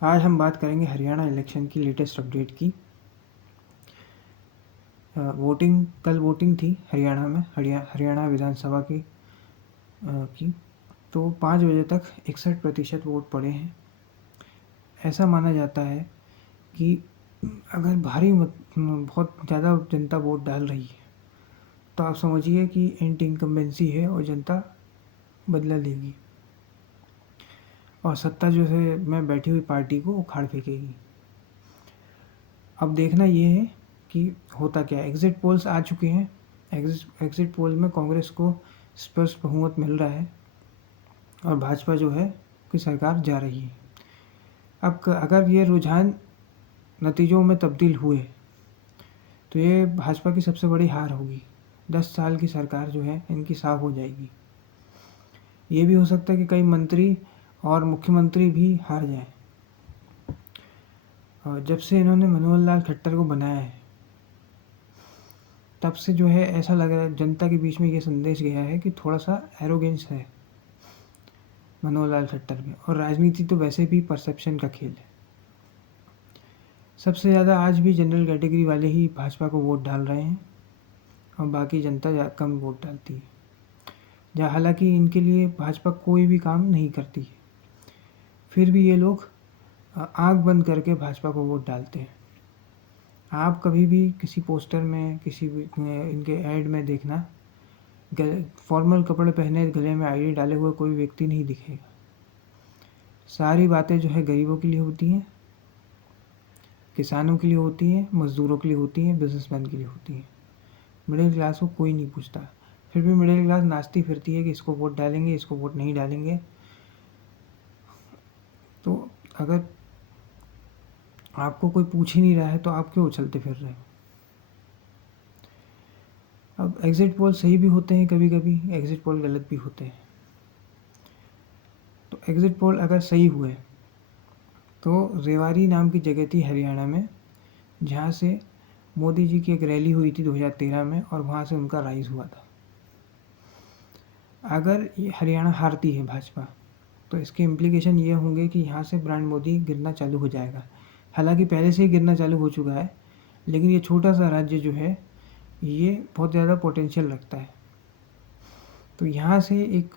आज हम बात करेंगे हरियाणा इलेक्शन की लेटेस्ट अपडेट की। कल वोटिंग थी हरियाणा में, हरियाणा विधानसभा की। तो 5 बजे तक 61% वोट पड़े हैं। ऐसा माना जाता है कि अगर बहुत ज़्यादा जनता वोट डाल रही है तो आप समझिए कि एंटी इनकम्बेंसी है और जनता बदला लेगी और सत्ता जो है में बैठी हुई पार्टी को उखाड़ फेंकेगी। अब देखना ये है कि होता क्या है। एग्ज़िट पोल्स आ चुके हैं। एग्ज़िट पोल में कांग्रेस को स्पष्ट बहुमत मिल रहा है और भाजपा जो है की सरकार जा रही है। अब अगर ये रुझान नतीजों में तब्दील हुए तो ये भाजपा की सबसे बड़ी हार होगी। 10 साल की सरकार जो है इनकी साफ हो जाएगी। ये भी हो सकता है कि कई मंत्री और मुख्यमंत्री भी हार जाएं। और जब से इन्होंने मनोहर लाल खट्टर को बनाया है तब से जो है ऐसा लग रहा है जनता के बीच में ये संदेश गया है कि थोड़ा सा एरोगेंस है मनोहर लाल खट्टर में। और राजनीति तो वैसे भी परसेप्शन का खेल है। सबसे ज़्यादा आज भी जनरल कैटेगरी वाले ही भाजपा को वोट डाल रहे हैं और बाकी जनता कम वोट डालती है, जहाँ हालांकि इनके लिए भाजपा कोई भी काम नहीं करती है, फिर भी ये लोग आँख बंद करके भाजपा को वोट डालते हैं। आप कभी भी किसी पोस्टर में, किसी भी इनके ऐड में देखना, फॉर्मल कपड़े पहने गले में आईडी डाले हुए कोई व्यक्ति नहीं दिखेगा। सारी बातें जो है गरीबों के लिए होती हैं, किसानों के लिए होती हैं, मज़दूरों के लिए होती हैं, बिजनेसमैन के लिए होती हैं। मिडिल क्लास को कोई नहीं पूछता। फिर भी मिडिल क्लास नाचती फिरती है कि इसको वोट डालेंगे, इसको वोट नहीं डालेंगे। तो अगर आपको कोई पूछ ही नहीं रहा है तो आप क्यों उछलते फिर रहे हो। अब एग्ज़िट पोल सही भी होते हैं, कभी कभी एग्ज़िट पोल गलत भी होते हैं। तो एग्ज़िट पोल अगर सही हुए तो रेवाड़ी नाम की जगह थी हरियाणा में, जहाँ से मोदी जी की एक रैली हुई थी 2013 में और वहाँ से उनका राइज़ हुआ था। अगर ये हरियाणा हारती है भाजपा तो इसके इम्प्लीकेशन ये होंगे कि यहाँ से ब्रांड मोदी गिरना चालू हो जाएगा। हालांकि पहले से ही गिरना चालू हो चुका है, लेकिन ये छोटा सा राज्य जो है ये बहुत ज़्यादा पोटेंशियल रखता है। तो यहाँ से एक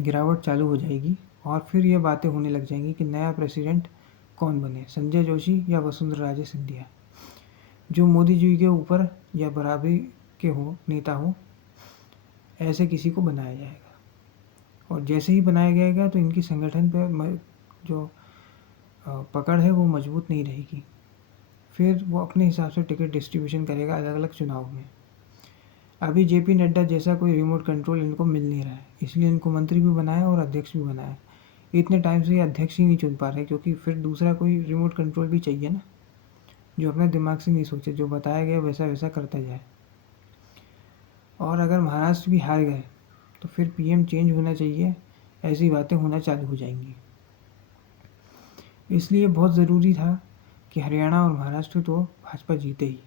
गिरावट चालू हो जाएगी और फिर ये बातें होने लग जाएंगी कि नया प्रेसिडेंट कौन बने, संजय जोशी या वसुंधरा राजे सिंधिया, जो मोदी जी के ऊपर या बराबरी के हो नेता हो, ऐसे किसी को बनाया जाएगा। और जैसे ही बनाया जाएगा तो इनकी संगठन पर जो पकड़ है वो मजबूत नहीं रहेगी। फिर वो अपने हिसाब से टिकट डिस्ट्रीब्यूशन करेगा अलग अलग चुनाव में। अभी जेपी नड्डा जैसा कोई रिमोट कंट्रोल इनको मिल नहीं रहा है, इसलिए इनको मंत्री भी बनाया और अध्यक्ष भी बनाया। इतने टाइम से ये अध्यक्ष ही नहीं चुन पा रहे, क्योंकि फिर दूसरा कोई रिमोट कंट्रोल भी चाहिए ना, जो अपने दिमाग से नहीं सोचे, जो बताया गया वैसा वैसा करता जाए। और अगर महाराष्ट्र भी हार गए तो फिर पीएम चेंज होना चाहिए, ऐसी बातें होना चालू हो जाएंगी। इसलिए बहुत ज़रूरी था कि हरियाणा और महाराष्ट्र तो भाजपा जीते ही।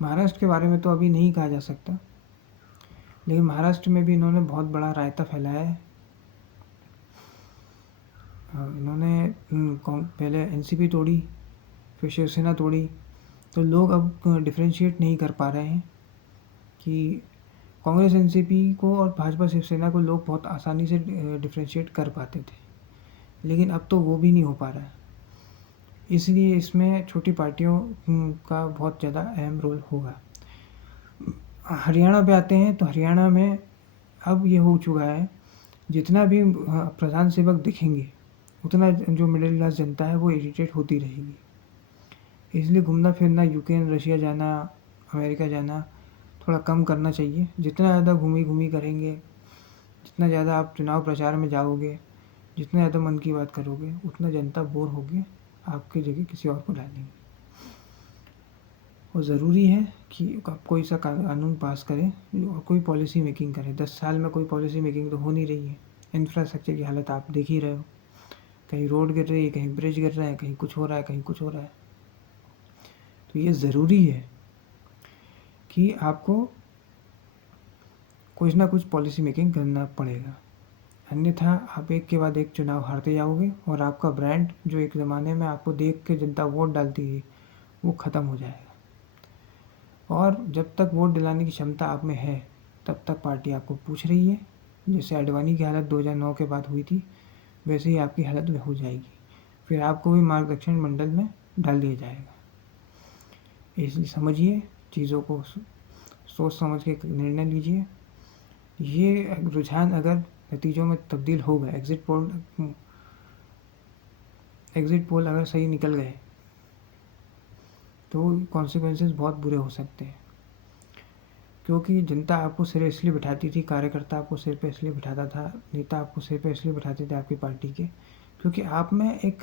महाराष्ट्र के बारे में तो अभी नहीं कहा जा सकता, लेकिन महाराष्ट्र में भी इन्होंने बहुत बड़ा रायता फैलाया है। इन्होंने पहले एनसीपी तोड़ी, फिर शिवसेना तोड़ी, तो लोग अब डिफ्रेंशिएट नहीं कर पा रहे हैं कि कांग्रेस एनसीपी को और भाजपा शिवसेना को लोग बहुत आसानी से डिफ्रेंशिएट कर पाते थे, लेकिन अब तो वो भी नहीं हो पा रहा है। इसलिए इसमें छोटी पार्टियों का बहुत ज़्यादा अहम रोल होगा। हरियाणा पे आते हैं तो हरियाणा में अब ये हो चुका है, जितना भी प्रधान सेवक दिखेंगे उतना जो मिडिल क्लास जनता है वो इरिटेट होती रहेगी। इसलिए घूमना फिरना, यूक्रेन रशिया जाना, अमेरिका जाना थोड़ा कम करना चाहिए। जितना ज़्यादा घूमी करेंगे, जितना ज़्यादा आप चुनाव प्रचार में जाओगे, जितना ज़्यादा मन की बात करोगे, उतना जनता बोर होगी, आपकी जगह किसी और को डालेंगे। और ज़रूरी है कि आप कोई सा कानून पास करें और कोई पॉलिसी मेकिंग करें। 10 साल में कोई पॉलिसी मेकिंग तो हो नहीं रही है। इंफ्रास्ट्रक्चर की हालत आप देख ही रहे हो, कहीं रोड गिर रही है, कहीं ब्रिज गिर रहे हैं, कहीं कुछ हो रहा है, कहीं कुछ हो रहा है। तो ये ज़रूरी है कि आपको कुछ ना कुछ पॉलिसी मेकिंग करना पड़ेगा। अन्यथा आप एक के बाद एक चुनाव हारते जाओगे और आपका ब्रांड जो एक ज़माने में आपको देख के जनता वोट डालती थी वो ख़त्म हो जाएगा। और जब तक वोट दिलाने की क्षमता आप में है तब तक पार्टी आपको पूछ रही है। जैसे आडवाणी की हालत 2009 के बाद हुई थी वैसे ही आपकी हालत हो जाएगी। फिर आपको भी मार्गदर्शन मंडल में डाल दिया जाएगा। इसलिए समझिए चीज़ों को, सोच समझ के निर्णय लीजिए। ये रुझान अगर नतीजों में तब्दील हो गए, एग्ज़िट पोल अगर सही निकल गए तो कॉन्सिक्वेंसेस बहुत बुरे हो सकते हैं। क्योंकि जनता आपको सिर इसलिए बिठाती थी, कार्यकर्ता आपको सिर पे इसलिए बिठाता था, नेता आपको सिर पे इसलिए बिठाते थे आपकी पार्टी के, क्योंकि आप में एक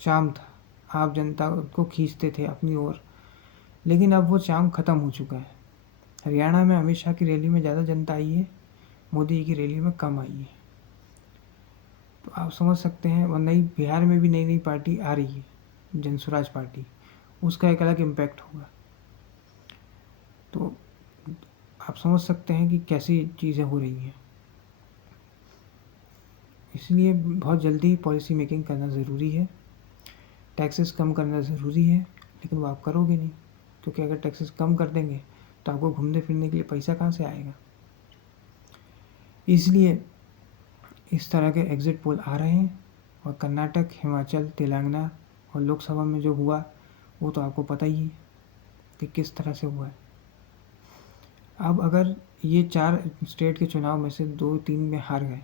चार्म था, आप जनता को खींचते थे अपनी ओर। लेकिन अब वो चार्म ख़त्म हो चुका है। हरियाणा में अमित शाह की रैली में ज़्यादा जनता आई है, मोदी की रैली में कम आई है। तो आप समझ सकते हैं। और नई बिहार में भी नई नई पार्टी आ रही है, जनसुराज पार्टी, उसका एक अलग इम्पैक्ट होगा। तो आप समझ सकते हैं कि कैसी चीज़ें हो रही हैं। इसलिए बहुत जल्दी पॉलिसी मेकिंग करना ज़रूरी है। टैक्सेस कम करना ज़रूरी है, लेकिन वो आप करोगे नहीं, क्योंकि अगर टैक्सेस कम कर देंगे तो आपको घूमने फिरने के लिए पैसा कहाँ से आएगा। इसलिए इस तरह के एग्ज़िट पोल आ रहे हैं। और कर्नाटक, हिमाचल, तेलंगाना और लोकसभा में जो हुआ वो तो आपको पता ही है कि किस तरह से हुआ है। अब अगर ये 4 स्टेट के चुनाव में से 2-3 में हार गए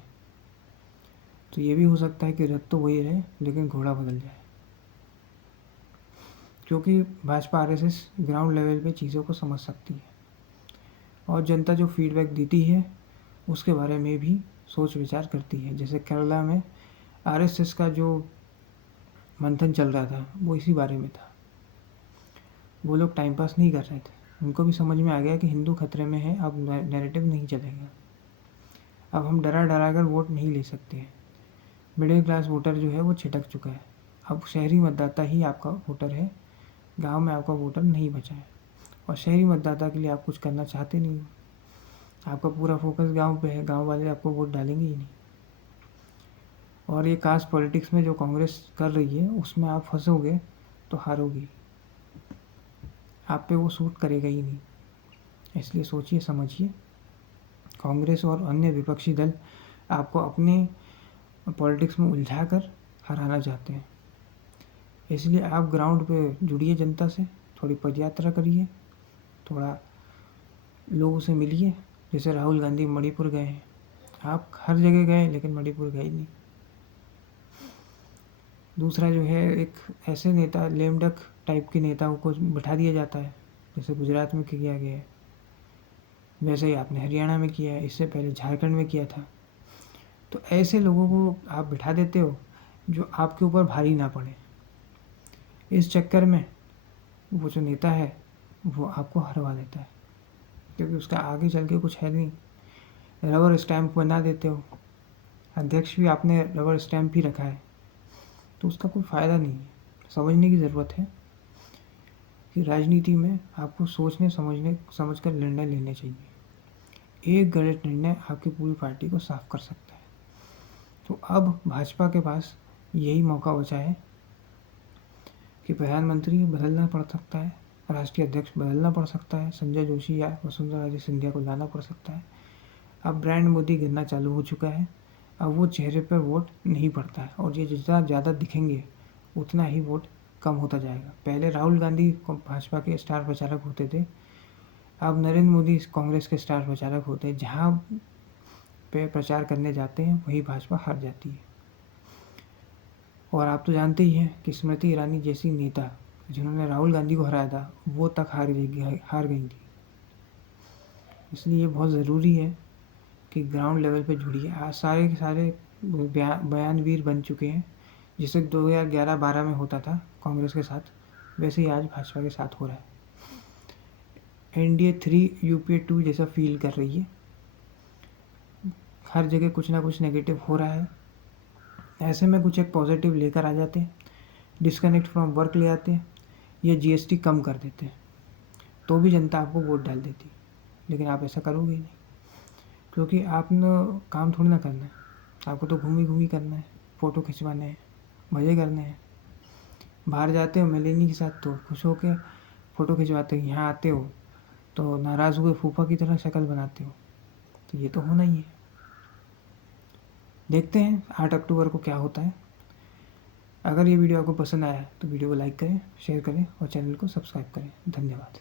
तो ये भी हो सकता है कि रथ तो वही रहे लेकिन घोड़ा बदल जाए। क्योंकि भाजपा आरएसएस ग्राउंड लेवल पे चीज़ों को समझ सकती है और जनता जो फीडबैक देती है उसके बारे में भी सोच विचार करती है। जैसे केरला में आरएसएस का जो मंथन चल रहा था वो इसी बारे में था। वो लोग टाइम पास नहीं कर रहे थे, उनको भी समझ में आ गया कि हिंदू खतरे में है, अब नैरेटिव नहीं चलेगा, अब हम डरा डरा कर वोट नहीं ले सकते हैं। मिडिल क्लास वोटर जो है वो छिटक चुका है। अब शहरी मतदाता ही आपका वोटर है, गांव में आपका वोटर नहीं बचा है। और शहरी मतदाता के लिए आप कुछ करना चाहते नहीं हो, आपका पूरा फोकस गांव पे है, गांव वाले आपको वोट डालेंगे ही नहीं। और ये कास्ट पॉलिटिक्स में जो कांग्रेस कर रही है उसमें आप फंसोगे तो हारोगे, आप पे वो सूट करेगा ही नहीं। इसलिए सोचिए समझिए। कांग्रेस और अन्य विपक्षी दल आपको अपने पॉलिटिक्स में उलझा कर हराना चाहते हैं। इसलिए आप ग्राउंड पे जुड़िए जनता से, थोड़ी पदयात्रा करिए, थोड़ा लोगों से मिलिए। जैसे राहुल गांधी मणिपुर गए हैं, आप हर जगह गए लेकिन मणिपुर गए नहीं। दूसरा जो है, एक ऐसे नेता, लेमडक टाइप के नेताओं को बैठा दिया जाता है, जैसे गुजरात में किया गया है वैसे ही आपने हरियाणा में किया है, इससे पहले झारखंड में किया था। तो ऐसे लोगों को आप बिठा देते हो जो आपके ऊपर भारी ना पड़े। इस चक्कर में वो जो नेता है वो आपको हरवा देता है, क्योंकि उसका आगे चल के कुछ है नहीं। रबर स्टैम्प बना देते हो, अध्यक्ष भी आपने रबर स्टैम्प ही रखा है, तो उसका कोई फ़ायदा नहीं है। समझने की ज़रूरत है कि राजनीति में आपको सोचने समझ कर निर्णय लेने चाहिए। एक गलत निर्णय आपकी पूरी पार्टी को साफ कर सकता है। तो अब भाजपा के पास यही मौका बचा है कि प्रधानमंत्री बदलना पड़ सकता है, राष्ट्रीय अध्यक्ष बदलना पड़ सकता है, संजय जोशी या वसुंधरा राजे सिंधिया को लाना पड़ सकता है। अब ब्रांड मोदी गिरना चालू हो चुका है, अब वो चेहरे पर वोट नहीं पड़ता है और ये जितना ज़्यादा दिखेंगे उतना ही वोट कम होता जाएगा। पहले राहुल गांधी भाजपा के स्टार प्रचारक होते थे, अब नरेंद्र मोदी कांग्रेस के स्टार प्रचारक होते हैं। जहाँ पे प्रचार करने जाते हैं वही भाजपा हार जाती है। और आप तो जानते ही हैं कि स्मृति ईरानी जैसी नेता जिन्होंने राहुल गांधी को हराया था वो तक हार गई थी। इसलिए ये बहुत ज़रूरी है कि ग्राउंड लेवल पे जुड़िए। आज सारे के सारे बयानवीर बन चुके हैं। जैसे 2011-12 में होता था कांग्रेस के साथ, वैसे ही आज भाजपा के साथ हो रहा है। NDA 3 UPA 2 जैसा फील कर रही है। हर जगह कुछ ना कुछ नेगेटिव हो रहा है, ऐसे में कुछ एक पॉजिटिव लेकर आ जाते हैं, डिस्कनेक्ट फ्रॉम वर्क ले आते हैं या GST कम कर देते हैं, तो भी जनता आपको वोट डाल देती है। लेकिन आप ऐसा करोगे नहीं, क्योंकि आपने काम थोड़ी ना करना है, आपको तो घूमी घूमी करना है, फ़ोटो खिंचवाने हैं, मज़े करने हैं। बाहर जाते हो मेलिनी के साथ तो खुश हो के फ़ोटो खिंचवाते हो, यहाँ आते हो तो नाराज़ हुए फूफा की तरह शक्ल बनाते हो। तो ये तो होना ही है। देखते हैं 8 अक्टूबर को क्या होता है। अगर ये वीडियो आपको पसंद आया तो वीडियो को लाइक करें, शेयर करें और चैनल को सब्सक्राइब करें। धन्यवाद।